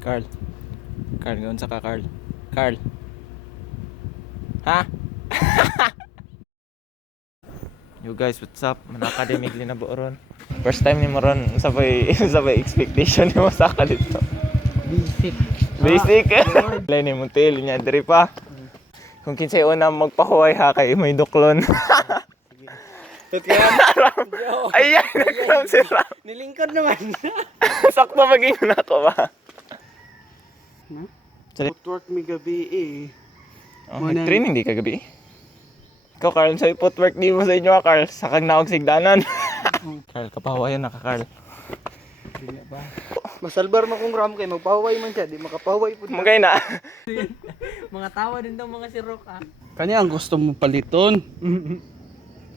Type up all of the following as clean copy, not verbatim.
Carl. Carl, ngayon sa ka, Carl. Carl. Ha? Yo guys, what's up? Mana-academic na buoron. First time ni mo ron sabay expectation ni mo sa ka dito. Basic. Basic. Lain ni mo tail niya diri pa. Kung kinsay una magpahuway ha kay may duklon. Ayan, nagkaroon si Ram. Nilingkod naman. Sakto maging na ako ba? Footwork mi gabi eh. Oh, nag-training di kagabi. Ikaw, Carl, sa footwork di mo sa inyo, Carl. Sakag na og sigdanan. Carl, kapahawayan na ka, Carl. Hindi ba? Masalbar mo kung Ram kay magpahuway man siya, di makapahuway pud. Magay na. Mga tawa din daw mga sirok ah. Kanya ang gusto mo paliton.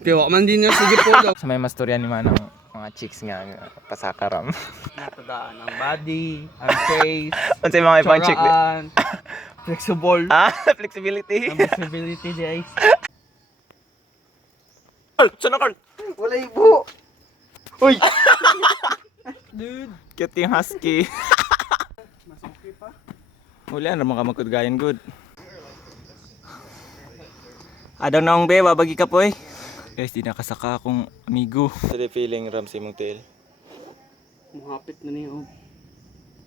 Kaya wak man din na sige po daw. Sa may masturya ni manang mga chicks nga pasakaram. Natadaan ang body, ang face, Unsay mga ibang chick di? tsaraan, flexible, Flexibility. ang flexibility di ay. Carl, sana Carl. Wala ibo. Uy! Dude. Cute yung husky. Mas okay pa. Wala na mga magkudgayan good. Adaw na akong be, babagi ka po eh. Guys, di nakasaka akong amigo. Sa the feeling Ram sa imong tail. Muhapit na niyo.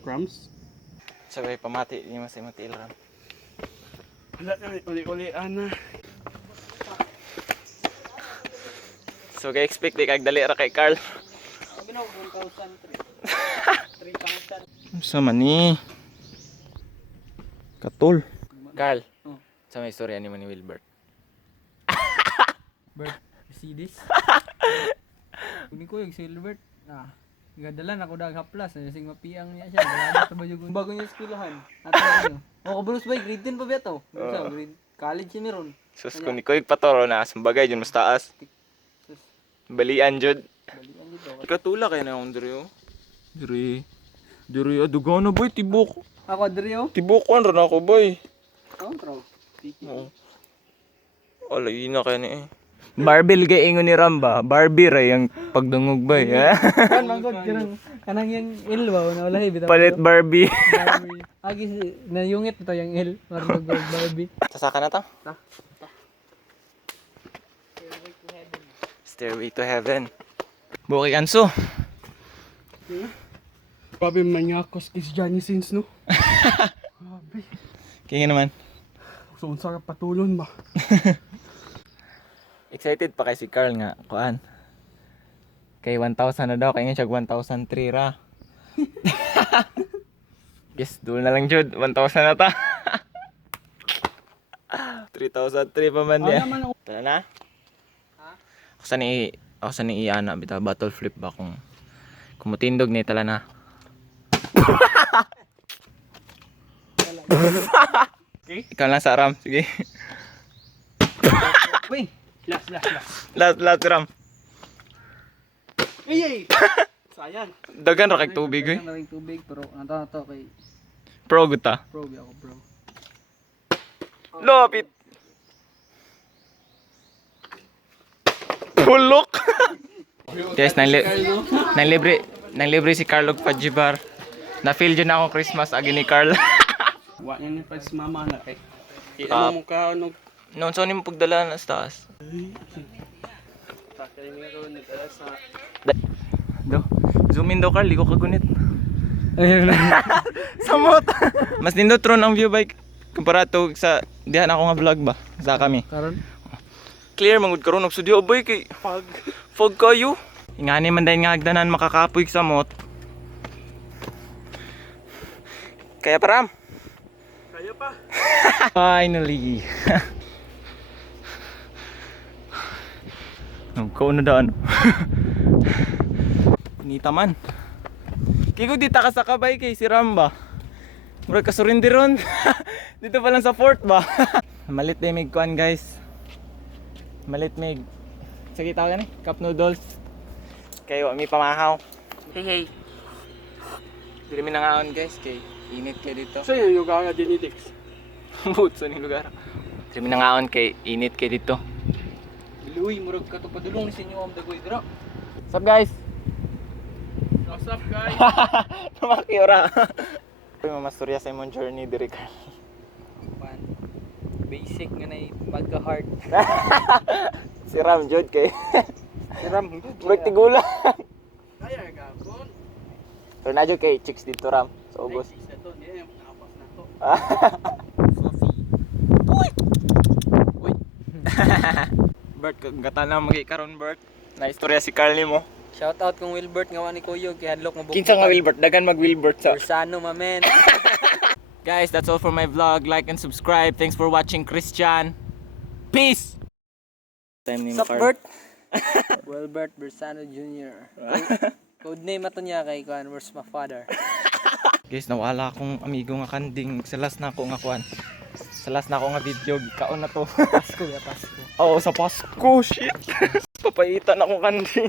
Crumbs? Sabay pamati ni mo sa imong tail Ram. Wala kami uli-uli ana. So kay expect di kag dali ra kay Carl. Sabi na 1,003. 3,000. Sa man ni? Katol. Carl. Oh. Sa may istorya ni mo ni Wilbert. Bert, see this? Kunin ko yung Silbert. Gadalan ako dag haplas. Nasing mapiang niya siya. Wala ba yung bago niya eskwelahan. Ato ano? Oh, kabulus ba? Grade 10 pa ba ito? Grade college siya meron. Sus kun ko patoro na sumbagay jud mas taas. Sus, Balian jud. balian dito. Ikatula kay na akong diri oh. Diri adugo na boy tibok. Ako, Adrio. Tibokon ron ako boy. Oh, bro. Oo. Alay na kay ni eh. Barbie gay ingon ni Ramba, Barbie ray ang pagdungog ba ya. Kan manggod kanang yung L ba na wala bitaw. Palit Barbie. Barbie. Agi na yungit ito yung L. Marunong gold Barbie. Sasaka na ta? Stairway to Heaven. Buki kanso. Grabe manyakos kis Johnny Sins no. Grabe. Kaya naman. So unsa ka patulon ba? Excited pa kay si Carl nga kuan. Kay 1,000 na daw kay nga siya 1,003 ra. Yes, doon na lang jud 1,000 na ta. 3,003 pa man niya. Tara na. Ako sa ni iana bitaw battle flip ba kung mutindog ni tala na. Okay. Ikaw lang sa Ram, sige. Wait. Last Ram. Ay. Sayang. Dagan ra kay tubig eh. Maraming tubig pero ano to kay Pro good ta. pro ako bro. Lopit. Pulok. Guys, nang libre si Carl og Pajibar. Na feel jud na ako Christmas agi ni Carl. Wa niya ni pa si mama na kay. Ah. Imo mo ka ano. Noon sa nimo pagdala na sa taas. Takay mi ko nagdala sa Do. Zoom in daw Carl, liko kagunit. Samot. Mas nindot ron ang view bike kumpara to sa dihan ako nga vlog ba sa kami. Karon Clear mangud karon og studio boy kay fog kayo. Ingani man dahil nga hagdanan makakapoy sa mot. Kaya param. kaya pa. Finally. Nagkao na daan. Pinita man. Kiko di taka sa kabay kay si Ramba. Murag kasurindi ron. Dito pa lang sa fort ba. Malit na mig kuan guys. Malit mig. Sige tawag ni cup noodles. Kayo mi pamahaw. hey. Dili mi nangaon guys kay init kay dito. So yung gaga genetics. Butso ning lugar. Dili mi nangaon kay init kay dito. Luy murag ka to padulong ni sinyo am dagoy dira. Sup guys? What's up guys? Tumakiora. pa yung masturya sa imong journey diri ka. Pan. Basic nga na pagka-hard. Si Ram jud kay. Si Ram. Murag tigula. Kaya ka, kon. So na jud kay chicks dito Ram. Sa Ubos. Sa to, di yung nakapas na to. Uy. Uy. Bert, gata na magi karon Bert. Na istorya si Carly mo. Shout out kung Wilbert nga ni Kuyog kay hadlok mo Kinsa nga Wilbert, dagan mag Wilbert sa. Persano ma men. Guys, that's all for my vlog. Like and subscribe. Thanks for watching, Christian. Peace. Time ni Sup Bert? Wilbert Bersano Jr. Codename ato niya kay Kuan, where's my father? Guys, nawala akong amigo nga kanding. Sa last na ako nga kuan. Sa last na ako nga video, kaon na to. Pasko ya Pasko. Oo, sa Pasko, shit. Papaitan ako kanding.